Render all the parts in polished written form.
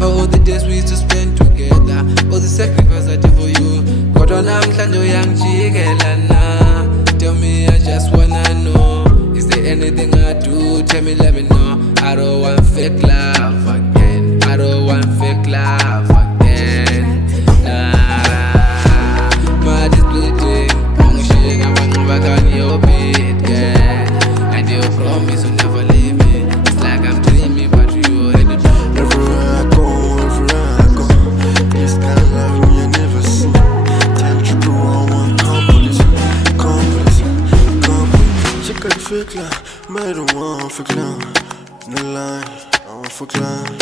Remember all the days we used to spend together, all the sacrifice I did for you. God on Uyangijikela now. Tell me, I just wanna know, is there anything I do? Tell me, let me know. I don't want fake love again. I don't want fake love again. Nah, my heart is bleeding. I'm shaking, I'm back on your bed, girl. And you promise you'll never leave me. It's like I'm dreaming, but you already know. Everywhere I go, this kind of love me I never seen. Tell you true, I want complete. She got fake love, but I don't want fake love. No lie, I want fake love.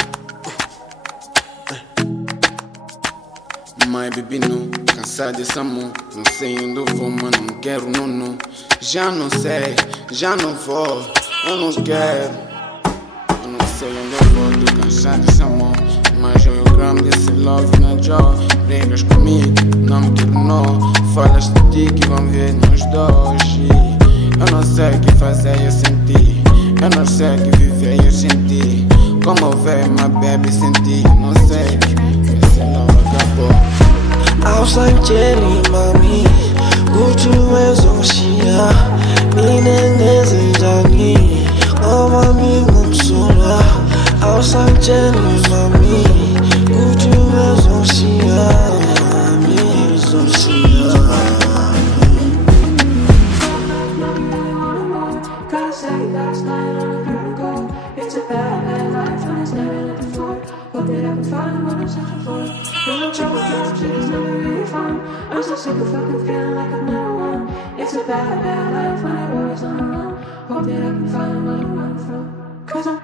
My baby não, cansado desse amor. Não sei onde eu vou, mas não quero, não. Já não sei, já não vou, eu não quero. Eu não sei onde eu vou, tô cansado desse amor. Mas eu gramo desse love na jaw. Brigas comigo, não me tornou. Falas de ti que vão ver nós dois. Eu não sei o que fazer eu sentir. Eu não sei o que viver eu sentir. Como eu vejo my baby sentir. Não sei, esse love acabou. Outside Jenny, mommy, good to wears on Shia. Meaning is a journey. Oh, mommy, I'm sola. Outside Jenny, mommy, good to wears on Shia. Me is on Shia. God say last night on a vertigo. It's a bad life and it's never like before. Hope that I can find what I'm searching for. Cause I'm troubled, girl, shit is never really fun. I'm so sick of fucking feeling like I've never won. It's a bad life when I'm always on the run. Hope that I can find what I'm running from. Cause I'm